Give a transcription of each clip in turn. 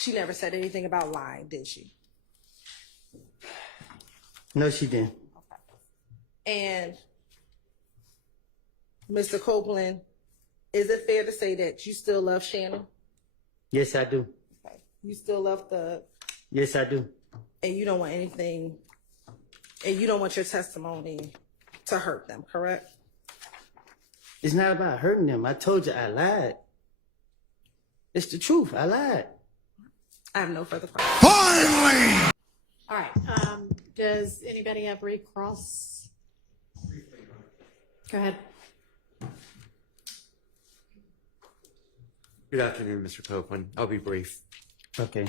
She never said anything about lying, did she? No, she didn't. And Mr. Copeland, is it fair to say that you still love Shannon? Yes, I do. Okay. You still love Thug? Yes, I do. And you don't want anything, and you don't want your testimony to hurt them, correct? It's not about hurting them. I told you I lied. It's the truth. I lied. I have no further questions. Finally! All right. Does anybody have recross? Go ahead. Good afternoon, Mr. Copeland. I'll be brief. Okay.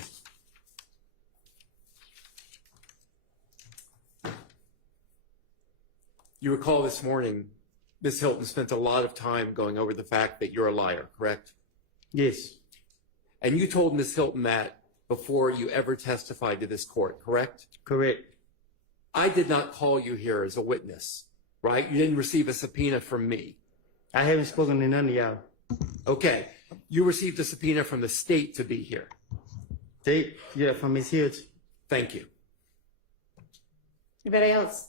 You recall this morning, Ms. Hilton spent a lot of time going over the fact that you're a liar, correct? Yes. And you told Ms. Hilton that before you ever testified to this court, correct? Correct. I did not call you here as a witness, right? You didn't receive a subpoena from me. I haven't spoken to none of y'all. Okay. You received a subpoena from the state to be here. Yeah, from Ms. Hilton. Thank you. Anybody else?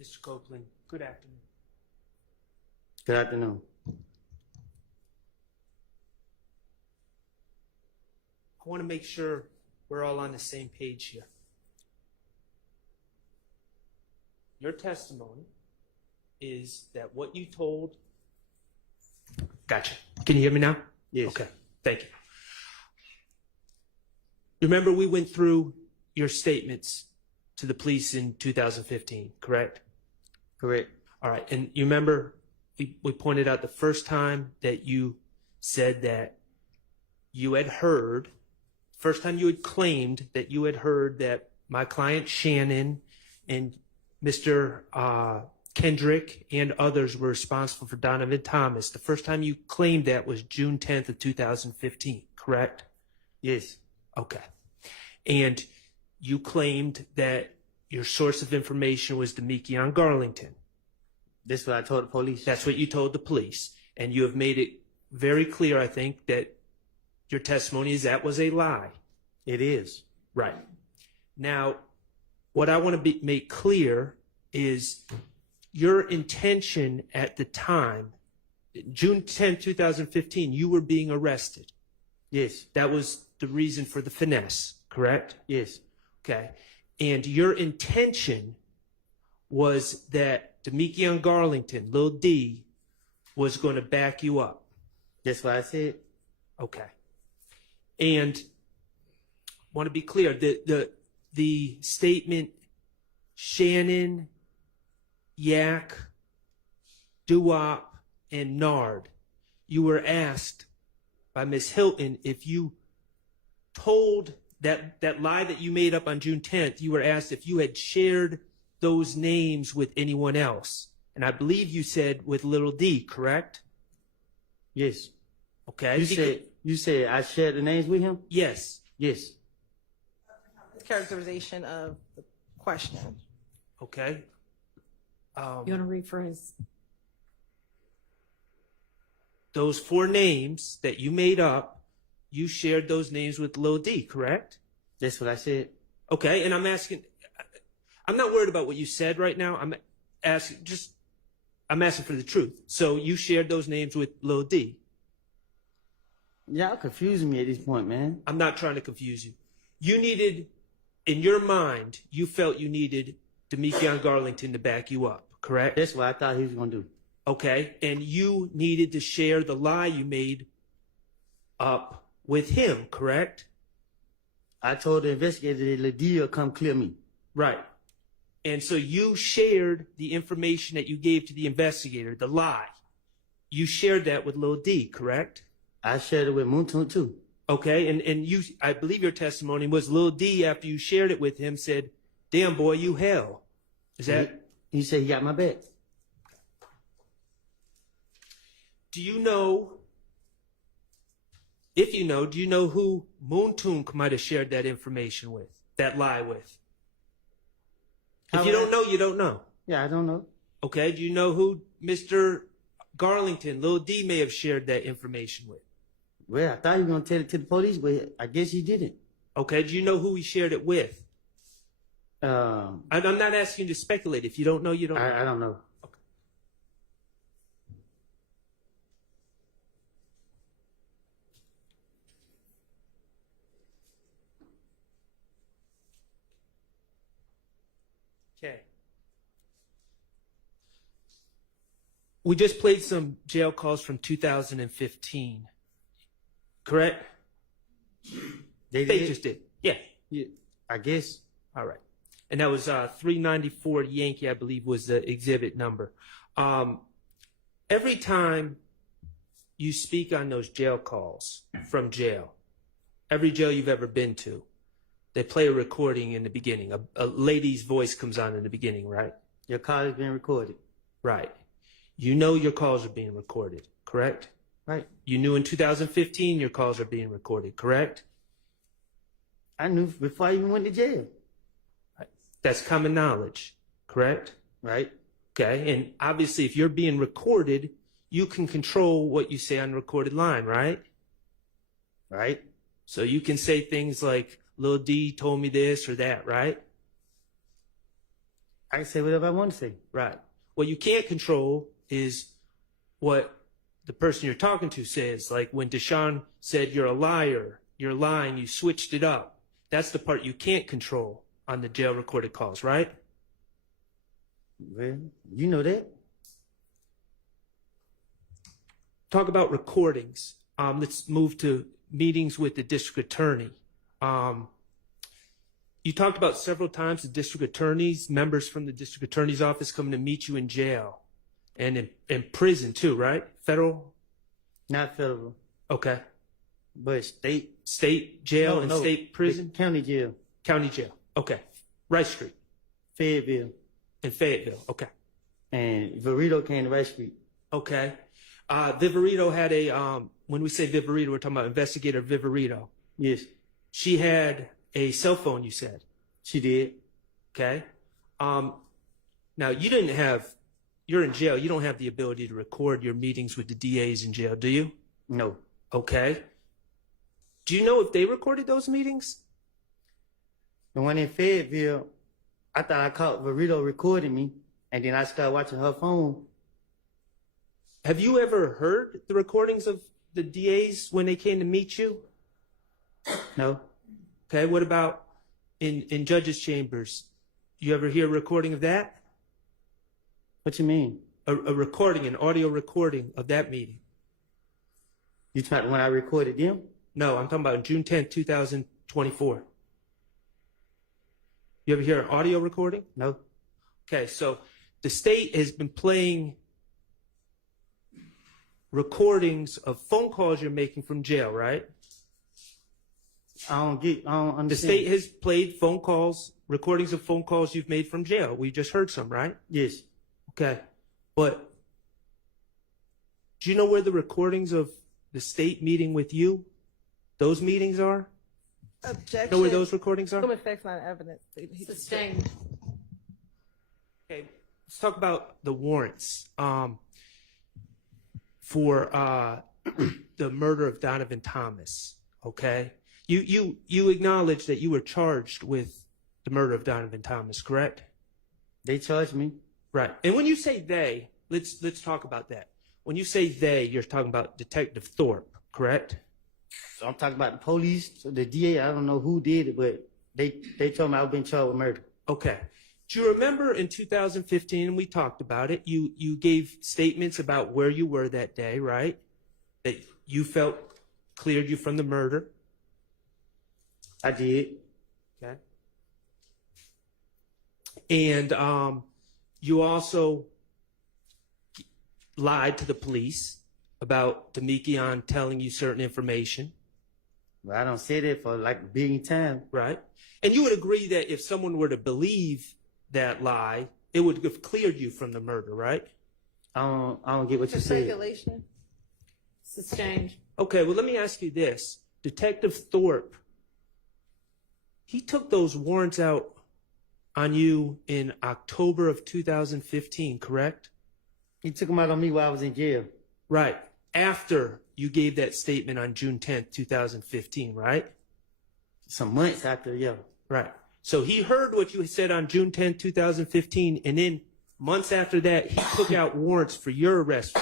Mr. Copeland, good afternoon. Good afternoon. I want to make sure we're all on the same page here. Your testimony is that what you told... Gotcha. Can you hear me now? Yes. Okay, thank you. Remember we went through your statements to the police in 2015, correct? Correct. All right, and you remember we pointed out the first time that you said that you had heard, first time you had claimed that you had heard that my client Shannon and Mr. Kendrick and others were responsible for Donovan Thomas. The first time you claimed that was June 10th of 2015, correct? Yes. Okay. And you claimed that your source of information was Demekion Garlington. This is what I told the police. That's what you told the police. And you have made it very clear, I think, that your testimony is that was a lie. It is. Right. Now, what I want to make clear is your intention at the time, June 10, 2015, you were being arrested. Yes. That was the reason for the finesse, correct? Yes. Okay. And your intention was that Demekion Garlington, Lil D, was going to back you up. That's what I said. Okay. And want to be clear, the statement Shannon, Yak, Duop, and Nard, you were asked by Ms. Hilton if you told that lie that you made up on June 10th, you were asked if you had shared those names with anyone else. And I believe you said with Little D, correct? Yes. Okay. You said I shared the names with him? Yes. Yes. Characterization of the question. Okay. You want to rephrase? Those 4 names that you made up, you shared those names with Lil D, correct? That's what I said. Okay, and I'm asking, I'm not worried about what you said right now. I'm asking for the truth. So you shared those names with Lil D. Y'all confusing me at this point, man. I'm not trying to confuse you. You needed, in your mind, you felt you needed Demekion Garlington to back you up, correct? That's what I thought he was going to do. Okay, and you needed to share the lie you made up with him, correct? I told the investigator that Ladie will come clear me. Right. And so you shared the information that you gave to the investigator, the lie. You shared that with Lil D, correct? I shared it with Moontoon too. Okay, and you, I believe your testimony was Lil D, after you shared it with him, said, "Damn boy, you hell." Is that? He said he got my back. Do you know If you know, do you know who Moontoon might have shared that information with, that lie with? If you don't know, you don't know. Yeah, I don't know. Okay, do you know who Mr. Garlington, Lil D, may have shared that information with? Well, I thought he was gonna tell it to the police, but I guess he didn't. Okay, do you know who he shared it with? Um, I'm not asking you to speculate. If you don't know, you don't know. I don't know. Okay. We just played some jail calls from 2015, correct? They just did. Yeah. Yeah, I guess. All right. And that was 394 Yankee, I believe, was the exhibit number. Every time you speak on those jail calls from jail, every jail you've ever been to, they play a recording in the beginning. A lady's voice comes on in the beginning, right? Your call has been recorded. Right. You know your calls are being recorded, correct? Right. You knew in 2015 your calls are being recorded, correct? I knew before I even went to jail. That's common knowledge, correct? Right. Okay. And obviously, if you're being recorded, you can control what you say on the recorded line, right? Right. So you can say things like, Lil D told me this or that, right? I can say whatever I want to say. Right. What you can't control is what the person you're talking to says. Like when Deshaun said, you're a liar, you're lying, you switched it up. That's the part you can't control on the jail recorded calls, right? Well, you know that. Talk about recordings. Let's move to meetings with the district attorney. You talked about several times the district attorneys, members from the district attorney's office coming to meet you in jail and in prison too, right? Federal? Not federal, Okay. but state. State jail and No, state prison? County jail. County jail. Okay. Rice Street Fayetteville. in Fayetteville. Okay. And Verito came to Rice Street. Okay. Viverito had a, when we say Viverito, we're talking about investigator Viverito. Yes, She had a cell phone, you said. she did. Okay. Now you didn't have, you're in jail. You don't have the ability to record your meetings with the DAs in jail, do you? No. Okay. Do you know if they recorded those meetings? The one in Fayetteville, I thought I caught Verito recording me, and then I started watching her phone. Have you ever heard the recordings of the DAs when they came to meet you? No. Okay. What about in judges' chambers? You ever hear a recording of that? What you mean? A recording, an audio recording of that meeting? You talking when I recorded them? No, I'm talking about June 10th, 2024. You ever hear an audio recording? No. Okay, so the state has been playing recordings of phone calls you're making from jail, right? I don't understand. The state has played phone calls, recordings of phone calls you've made from jail. We just heard some, right? Yes. Okay, but do you know where the recordings of the state meeting with you, those meetings are? Objection. Know where those recordings are? Human effects, not evidence. Sustained. Okay, let's talk about the warrants for the murder of Donovan Thomas. Okay, you acknowledge that you were charged with the murder of Donovan Thomas, correct? They charged me. Right. And when you say they, let's talk about that. When you say they, you're talking about Detective Thorpe, correct? So I'm talking about the police, the DA. I don't know who did it, but they told me I was being charged with murder. Okay. Do you remember in 2015, and we talked about it, you gave statements about where you were that day, right? That you felt cleared you from the murder. I did. Okay. And you also lied to the police about Demekion telling you certain information. But I don't say that for like a billion times. Right. And you would agree that if someone were to believe that lie, it would have cleared you from the murder, right? I don't get what you said. Speculation. Sustained. Okay, well, let me ask you this. Detective Thorpe, he took those warrants out on you in October of 2015, correct? He took them out on me while I was in jail. Right. After you gave that statement on June 10th, 2015, right? Some months after, yeah. Right. So he heard what you said on June 10th, 2015, and then months after that, he took out warrants for your arrest.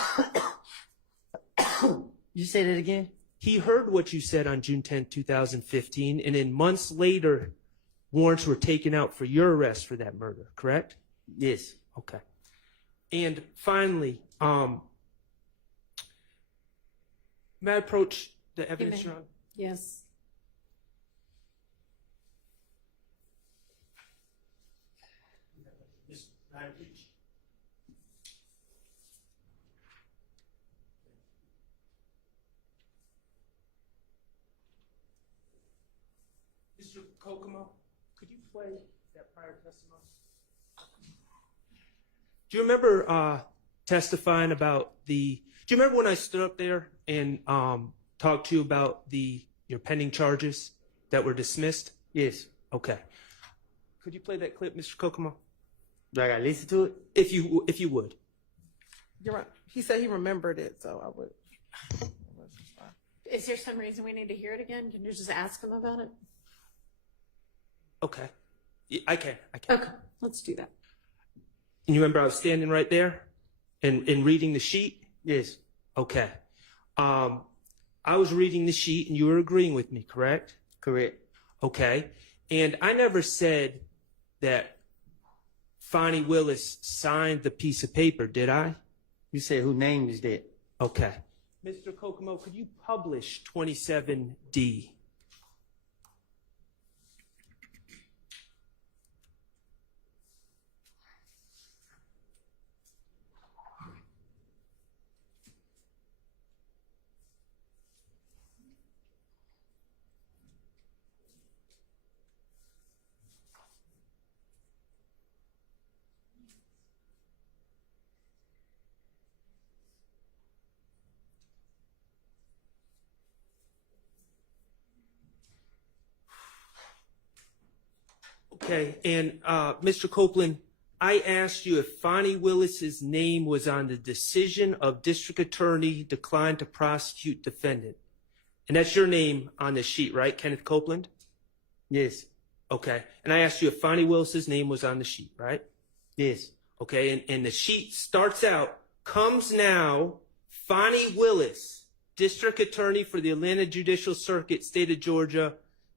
You say that again? He heard what you said on June 10th, 2015, and then months later, warrants were taken out for your arrest for that murder, correct? Yes. Okay. And finally, may I approach the evidence, Your Honor? Yes. Mr. Kokomo, could you play that prior testimony? Do you remember testifying about the? Do you remember when I stood up there and talked to you about your pending charges that were dismissed? Yes. Okay. Could you play that clip, Mr. Kokomo? Do I gotta listen to it? If you would. You're right. He said he remembered it, so I would. Is there some reason we need to hear it again? Can you just ask him about it? Okay. I can. Okay, let's do that. And you remember I was standing right there and reading the sheet? Yes. Okay. I was reading the sheet and you were agreeing with me, correct? Correct. Okay. And I never said that Fonnie Willis signed the piece of paper, did I? You said who name is that? Okay. Mr. Kokomo, could you publish 27D? Okay, and Mr. Copeland, I asked you if Fonnie Willis's name was on the decision of district attorney declined to prosecute defendant. And that's your name on the sheet, right, Kenneth Copeland? Yes. Okay, and I asked you if Fonnie Willis's name was on the sheet, right? Yes. Okay, and the sheet starts out, comes now, Fonnie Willis, district attorney for the Atlanta Judicial Circuit, state of Georgia,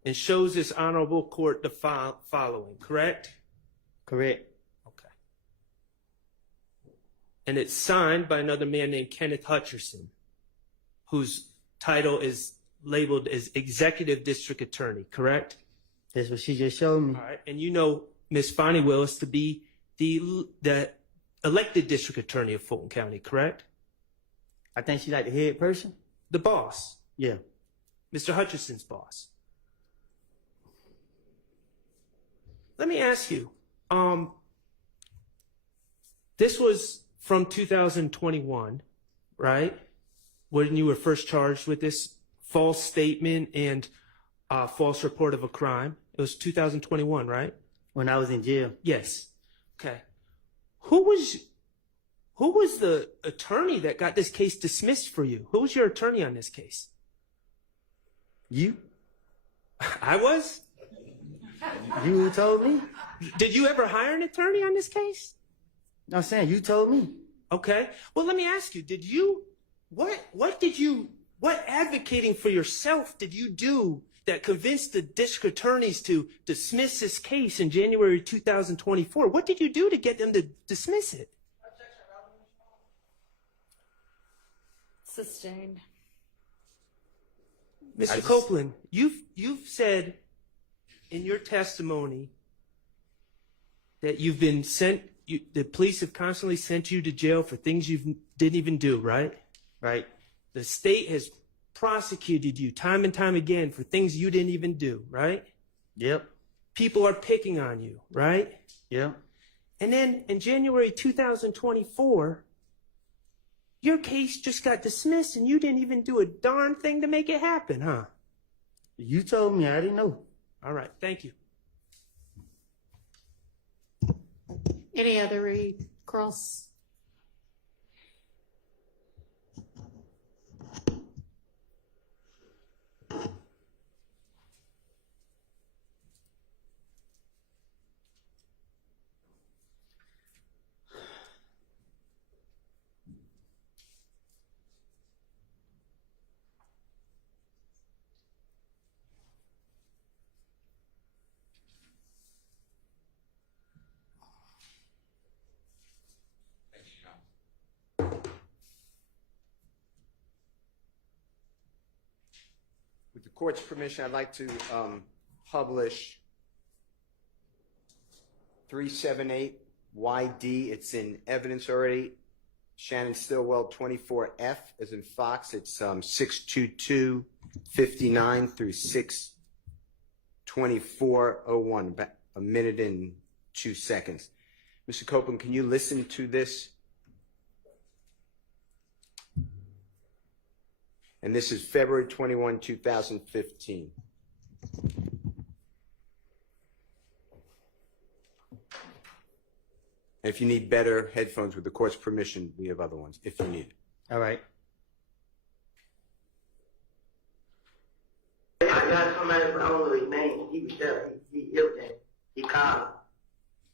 and shows this honorable court the following, correct? Correct. Okay. And it's signed by another man named Kenneth Hutcherson, whose title is labeled as executive district attorney, correct? That's what she just showed me. All right, and you know Miss Fonnie Willis to be the elected district attorney of Fulton County, correct? I think she like the head person. The boss, Yeah. Mr. Hutcherson's boss. Let me ask you, this was from 2021, right? When you were first charged with this false statement and false report of a crime. It was 2021, right? When I was in jail. Yes. Okay. Who was the attorney that got this case dismissed for you? Who was your attorney on this case? You? I was? You who told me? Did you ever hire an attorney on this case? I'm saying you told me. Okay. Well, let me ask you, what advocating for yourself did you do that convinced the district attorneys to dismiss this case in January 2024? What did you do to get them to dismiss it? Sustained. Mr. Copeland, you've said in your testimony that you've been the police have constantly sent you to jail for things you didn't even do, right? Right. The state has prosecuted you time and time again for things you didn't even do, right? Yep. People are picking on you, right? Yep. And then in January 2024, your case just got dismissed and you didn't even do a darn thing to make it happen, huh? You told me, I didn't know. All right, thank you. Any other recross? With the court's permission, I'd like to publish 378 YD. It's in evidence already. Shannon Stillwell 24F as in Fox. It's 62259 through 62401, about a minute and 2 seconds. Mr. Copeland, can you listen to this? And this is February 21, 2015. And if you need better headphones with the court's permission, we have other ones if you need it. All right. I got somebody, but I don't know his name. He was there. He everything. He called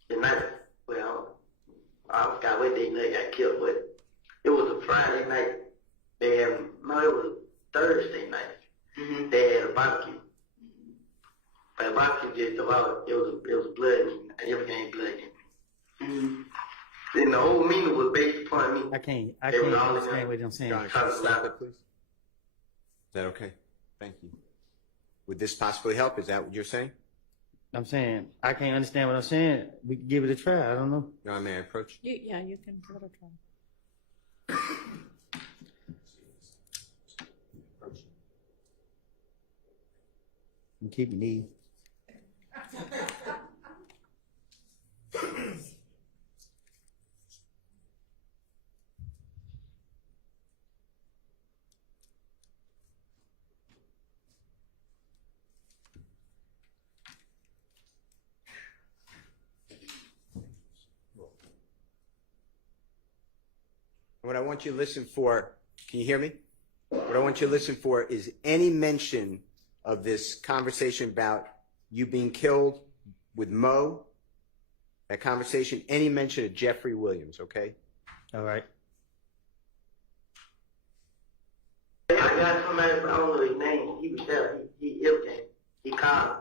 the night. Well, I forgot what day they got killed, but it was a Friday night. They had, no, it was a Thursday night. Mm-hmm. They had a barbecue. But the barbecue just about, it was blood and everything blood in it. Mm-hmm. Then the whole meeting was based upon me. I can't They was all understand what I'm saying. John, can you stop it, please? Is that okay? Thank you. Would this possibly help? Is that what you're saying? I'm saying, I can't understand what I'm saying. We can give it a try. I don't know. Your Honor, may I approach? Yeah, you can give it a try. And keep your knees. What I want you to listen for, can you hear me? What I want you to listen for is any mention of this conversation about you being killed with Mo, that conversation, any mention of Jeffery Williams, okay? All right. I got somebody, but I don't know his name. He was there. He everything. He called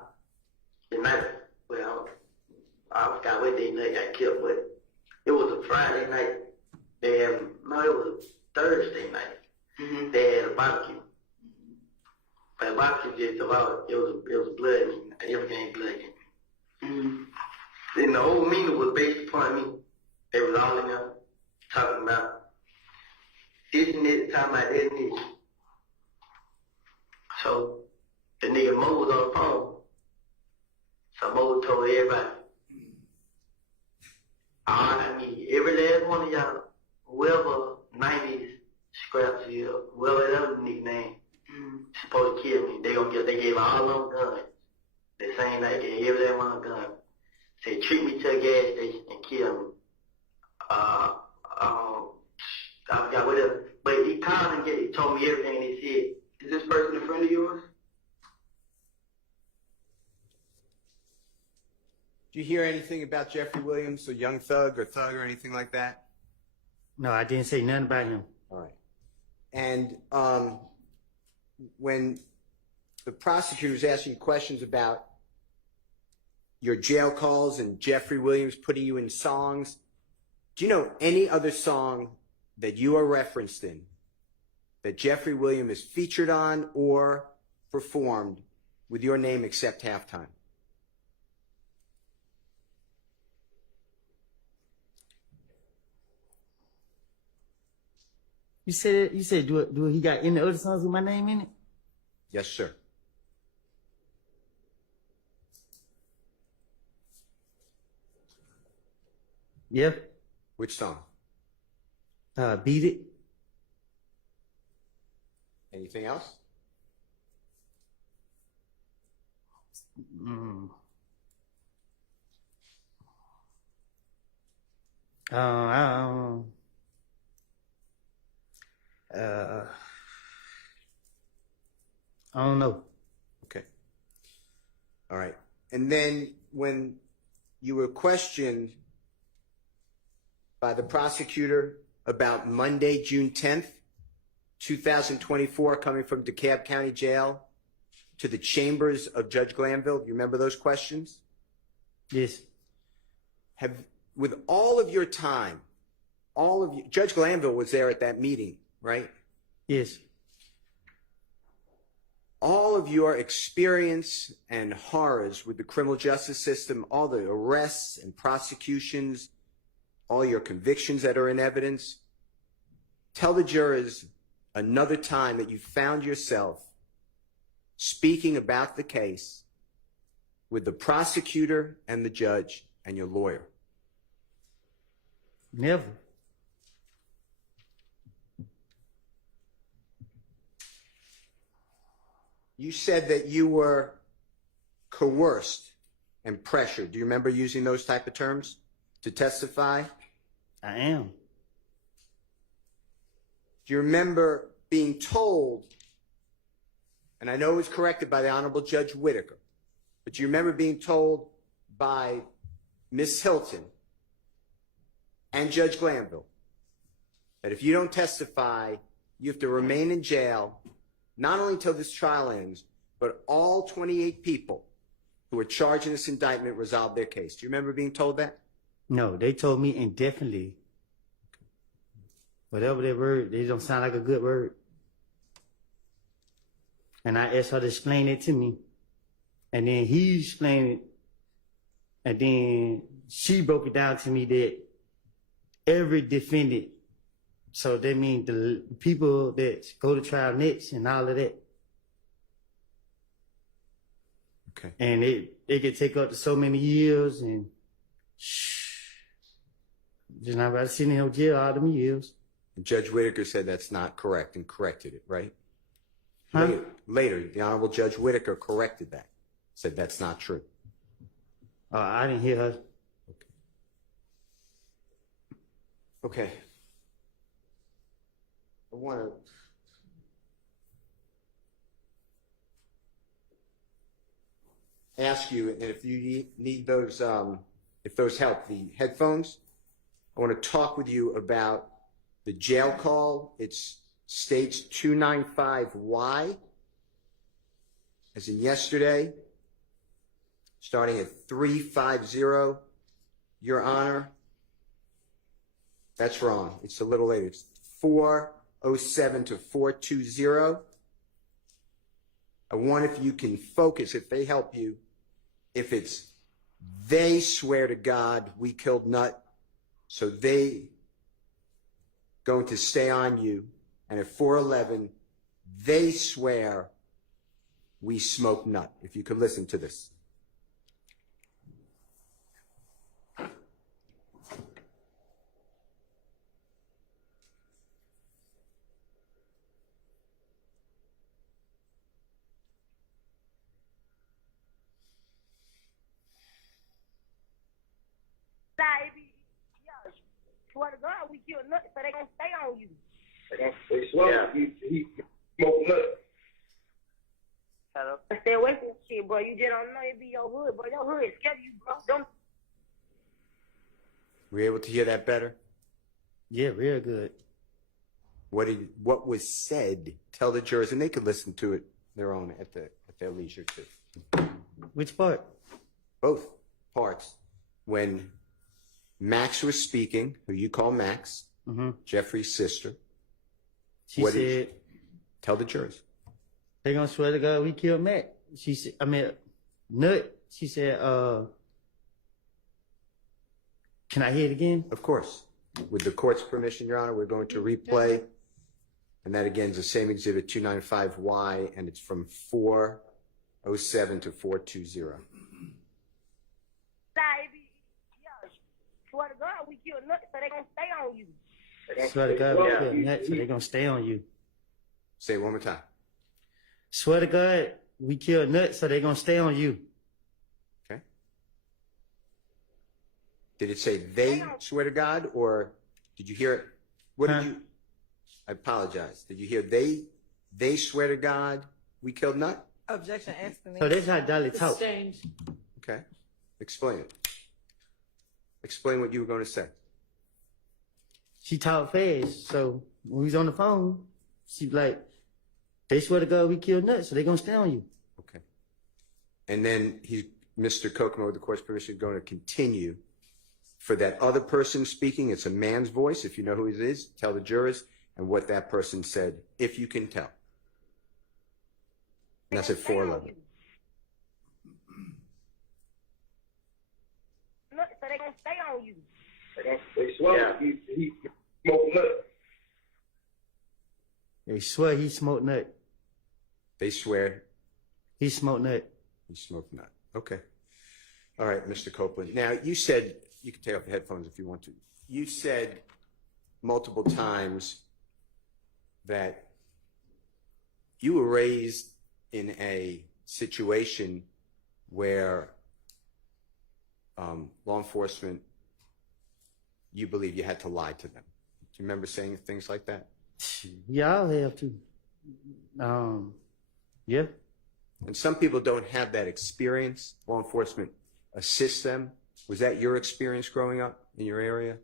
the night. Well, I forgot what day they got killed, but it was a Friday night. They had, no, it was a Thursday night. Mm-hmm. They had a barbecue. But the barbecue just about, it was blood and everything blood in it. Mm-hmm. Then the whole meeting was based upon me. They was all in there talking about this and this, talking about this and this. So the nigga Mo was on the phone. So Mo told everybody, I need every last one of y'all, whoever 90s scraps here, whoever that other nigga name, supposed to kill me. They gave all them guns. The same night they gave every last one of them guns. Say treat me to a gas station and kill me. I forgot whatever. But he called and he told me everything and he said, is this person a friend of yours? Did you hear anything about Jeffery Williams, a young thug or anything like that? No, I didn't say nothing about him. All right. And when the prosecutors asked you questions about your jail calls and Jeffery Williams putting you in songs, do you know any other song that you are referenced in that Jeffery Williams is featured on or performed with your name except Halftime? You said do he got any other songs with my name in it? Yes, sir. Yeah. Which song? Beat It. Anything else? I don't know. Okay. All right. And then when you were questioned by the prosecutor about Monday, June 10th, 2024, coming from DeKalb County Jail to the chambers of Judge Glanville, you remember those questions? Yes. With all of your time, Judge Glanville was there at that meeting, right? Yes. All of your experience and horrors with the criminal justice system, all the arrests and prosecutions, all your convictions that are in evidence, tell the jurors another time that you found yourself speaking about the case with the prosecutor and the judge and your lawyer. Never. You said that you were coerced and pressured. Do you remember using those type of terms to testify? I am. Do you remember being told, and I know it was corrected by the Honorable Judge Whitaker, but do you remember being told by Miss Hilton and Judge Glanville that if you don't testify, you have to remain in jail, not only until this trial ends, but all 28 people who are charged in this indictment resolve their case? Do you remember being told that? No, they told me indefinitely. Whatever that word, they don't sound like a good word. And I asked her to explain it to me. And then he explained it. And then she broke it down to me that every defendant, so that means the people that go to trial next and all of that. Okay. And it could take up to so many years and just not about to sit in jail all them years. And Judge Whitaker said that's not correct and corrected it, right? Huh? Later, the Honorable Judge Whitaker corrected that, said that's not true. I didn't hear her. Okay. I want to ask you, and if you need those, if those help, the headphones, I want to talk with you about the jail call. It's states 295Y, as in yesterday, starting at 350, Your Honor. That's wrong. It's a little later. It's 407 to 420. I want, if you can focus, if they help you, if it's they swear to God we killed Nut, so they going to stay on you, and at 411 they swear we smoked Nut. If you could listen to this. Swear to God, we killed Nut, so they gonna stay on you. They swear he smoked nut. Hello. Stay away from shit, bro. You just don't know it be your hood, bro. Your hood is scared of you, bro. Don't. Were you able to hear that better? Yeah, real good. What was said? Tell the jurors, and they could listen to it their own at their leisure too. Which part? Both parts. When Max was speaking, who you call Max, Jeffrey's sister. She said, tell the jurors. They gonna swear to God we killed Matt. She said, Nut. She said, can I hear it again? Of course. With the court's permission, Your Honor, we're going to replay. And that again is the same exhibit 295Y, and it's from 407 to 420. Swear to God, we killed Nut, so they gonna stay on you. Swear to God we killed Nut, so they gonna stay on you. Say it one more time. Swear to God, we killed nuts, so they gonna stay on you. Okay. Did it say they swear to God, or did you hear it? What Huh? did you? I apologize. Did you hear they swear to God we killed Nut? Objection, asking. So that's how Dolly talk. Sustained. Okay. Explain it. Explain what you were going to say. She talk fast, so when we was on the phone, she like, they swear to God we killed nuts, so they gonna stay on you. Okay. And then Mr. Kokomo, with the court's permission, is going to continue. For that other person speaking, it's a man's voice. If you know who it is, tell the jurors and what that person said, if you can tell. And that's at 411. Look, so they gonna stay on you. They swear he smoked nut. They swear he smoked nut. They swear He smoked nut. he smoked nut. Okay. All right, Mr. Copeland. Now, you said, you can take off your headphones if you want to. You said multiple times that you were raised in a situation where law enforcement, you believe you had to lie to them. Do you remember saying things like that? Y'all have to. Yeah. And some people don't have that experience. Law enforcement assists them. Was that your experience growing up in your area?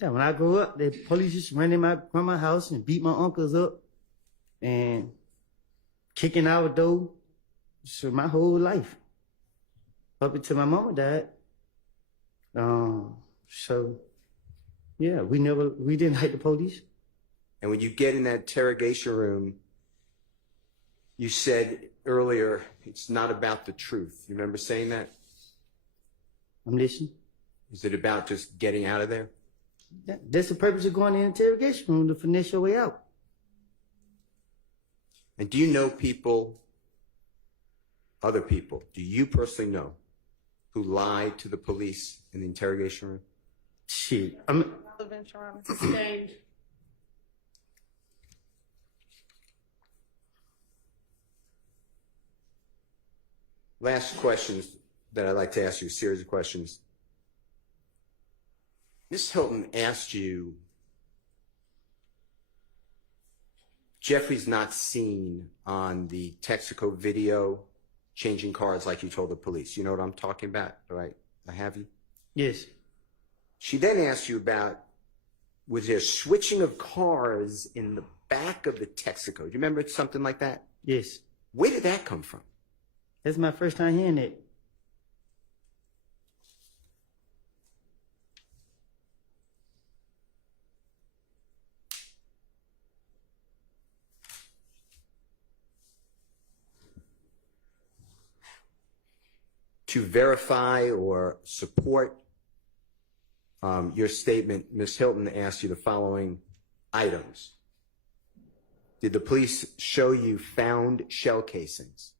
Yeah, when I grew up, the police just ran in my grandma's house and beat my uncles up and kicking our door. So my whole life. Up until my mama died. So yeah, we didn't like the police. And when you get in that interrogation room, you said earlier, it's not about the truth. You remember saying that? I'm listening. Is it about just getting out of there? That's the purpose of going in the interrogation room, to finesse your way out. And do you know people, other people, do you personally know, who lied to the police in the interrogation room? Shit. Relevant, Your Honor. Sustained. Last questions that I'd like to ask you, a series of questions. Ms. Hilton asked you, Jeffrey's not seen on the Texaco video changing cars like you told the police. You know what I'm talking about, right? I have you? Yes. She then asked you about, was there switching of cars in the back of the Texaco? Do you remember something like that? Yes. Where did that come from? That's my first time hearing it. To verify or support your statement, Ms. Hilton asked you the following items. Did the police show you found shell casings?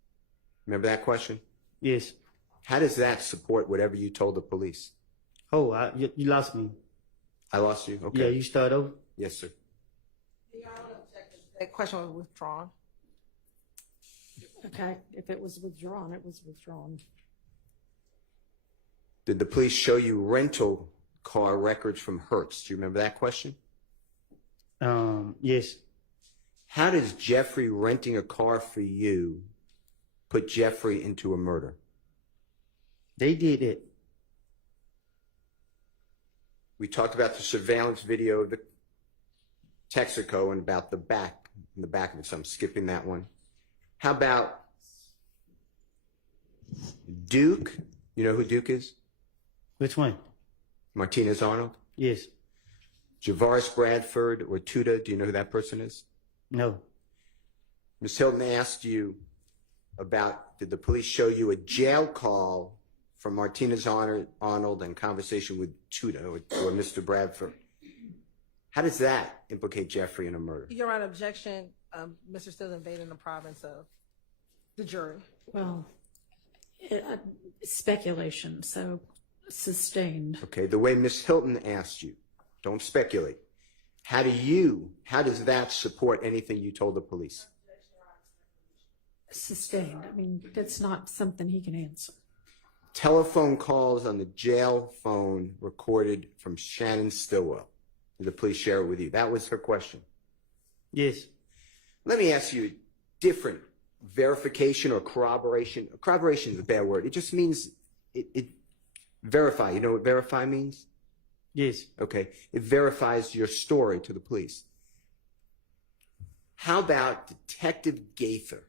Remember that question? Yes. How does that support whatever you told the police? Oh, you lost me. I lost you? Okay. Yeah, you start over. Yes, sir. That question was withdrawn. Okay, if it was withdrawn, it was withdrawn. Did the police show you rental car records from Hertz? Do you remember that question? Yes. How does Jeffrey renting a car for you put Jeffrey into a murder? They did it. We talked about the surveillance video of the Texaco and about the back, in the back of it, so I'm skipping that one. How about Duke? You know who Duke is? Which one? Martinez Arnold? Yes. Javaris Bradford or Tuda, do you know who that person is? No. Ms. Hilton asked you about, did the police show you a jail call from Martinez Arnold and conversation with Tuda or Mr. Bradford? How does that implicate Jeffrey in a murder? Your Honor, objection. Mr. Still invading the province of the jury. Well, speculation, so sustained. Okay, the way Ms. Hilton asked you, don't speculate. How does that support anything you told the police? sustained. I mean, that's not something he can answer. Telephone calls on the jail phone recorded from Shannon Stillwell. Did the police share it with you? That was her question. Yes. Let me ask you a different verification or corroboration. Corroboration is a bad word. It just means it verify. You know what verify means? Yes. Okay. It verifies your story to the police. How about Detective Gaither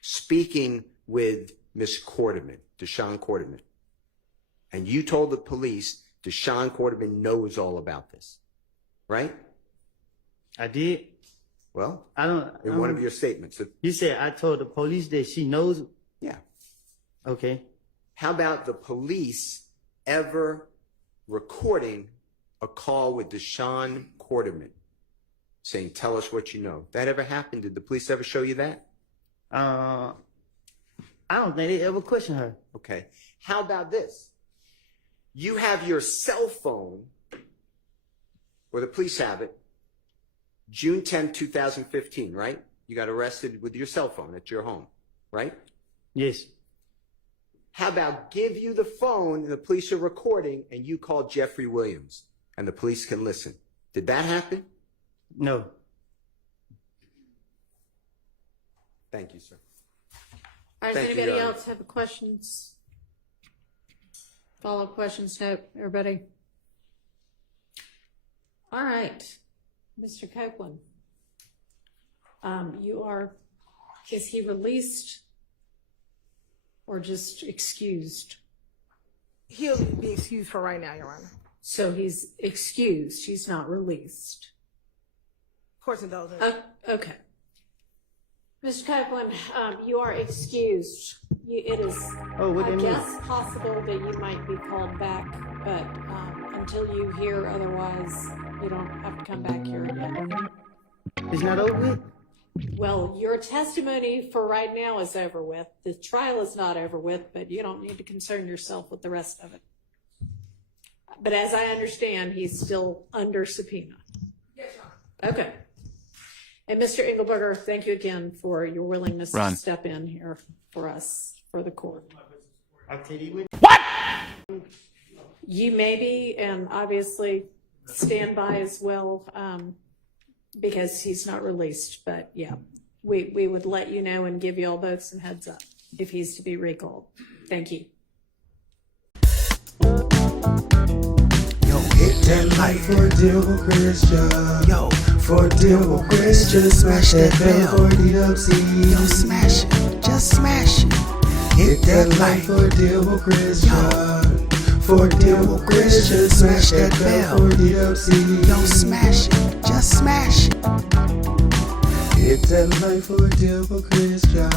speaking with Miss Quarterman, Deshaun Quarterman, and you told the police Deshaun Quarterman knows all about this, right? I did. Well, I don't. in one of your statements. You said I told the police that she knows. Yeah. Okay. How about the police ever recording a call with Deshaun Quarterman saying, tell us what you know? That ever happened? Did the police ever show you that? I don't think they ever questioned her. Okay. How about this? You have your cell phone, or the police have it, June 10, 2015, right? You got arrested with your cell phone at your home, right? Yes. How about give you the phone and the police are recording and you call Jeffery Williams and the police can listen? Did that happen? No. Thank you, sir. All right, does Thank you, anybody Your Honor. else have questions? Follow-up questions? No, everybody? All right, Mr. Copeland. Is he released or just excused? He'll be excused for right now, Your Honor. So he's excused, he's not released. Of course it doesn't. Okay. Mr. Copeland, you are excused. It is, Oh, what do I you mean? guess, possible that you might be called back, but until you hear otherwise, you don't have to come back here again. It's not over with? Well, your testimony for right now is over with. The trial is not over with, but you don't need to concern yourself with the rest of it. But as I understand, he's still under subpoena. Yes, Your Honor. Okay. And Mr. Engelberger, thank you again for your willingness to step in here for us, for the court. I'll tell you You may be, and obviously stand by as well, because he's not released. But yeah, we would let you know and give you all both some heads up if he's to be recalled. Thank you. Hit that like for deal with Christian. Yo, for deal with Christian. Smash that bell for DWC. Yo, smash it, just smash it. Hit that like for deal with Christian. For deal with Christian. Smash that bell for DWC. Yo, smash it, just smash it. Hit that like for deal with Christian.